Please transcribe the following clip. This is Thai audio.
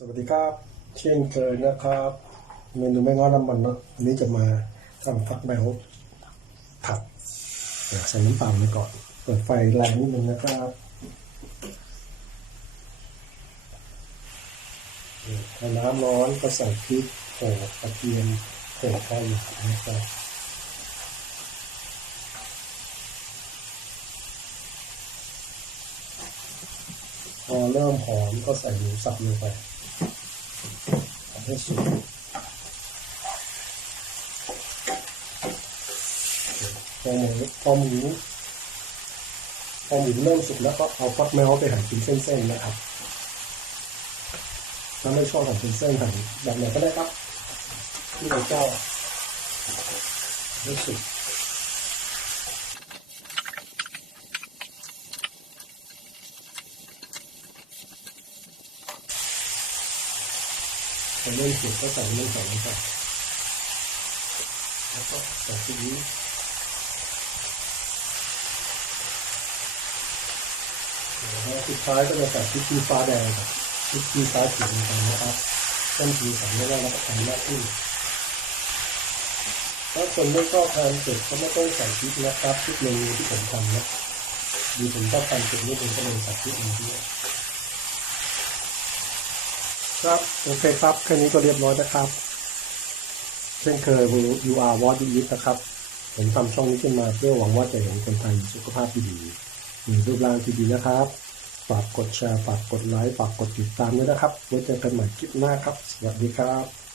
สวัสดีครับเช่นเคยนะครับ เมนูไม่ง้อน้ำมันเนาะวันนี้จะมาทำฟักแมวผัดใส่น้ำตาลไปก่อน เปิดไฟแรงนิดนึงนะครับถ้าน้ำร้อนก็ใส่พริกโขลกกระเทียมโขลกข้าวหยาบนะครับพอเริ่มหอมก็ใส่หมูสับลงไป ให้สุดพอหมูพอหมูพอหมูเริ่มสุกแล้วก็เอาฟักแมวไปหั่นเป็นเส้นๆนะครับ ถ้าไม่ชอบหั่นเป็นเส้นหั่นแบบไหนก็ได้ครับที่เราเจ้าให้สุด พอเริ่มสุกก็ใส่เนื้อหองไปแล้วก็ใส่ซีอิ๊วแล้วสุดท้ายก็จะใส่พริกชี้ฟ้าแดงกับพริกชี้ฟ้าเขียวนะครับต้นทีสันไม่ได้รับประทานมากขึ้นถ้าคนไม่ชอบทานเผ็ดก็ไม่ต้องใส่พริกนะครับทุกเมนูที่ผมทำนะดีผมชอบทานเผ็ดนิดนึงก็เลยใส่พริกมาด้วย ครับโอเคครับแค่นี้ก็เรียบร้อยนะครับ เช่นเคย you are what you eat นะครับ ผมทำช่องนี้ขึ้นมาเพื่อหวังว่าจะเห็นคนไทยมีสุขภาพที่ดี มีรูปร่างที่ดีนะครับ ฝากกดแชร์ ฝากกดไลค์ ฝากกดติดตามด้วยนะครับ ไว้เจอกันใหม่คลิปหน้าครับ สวัสดีครับ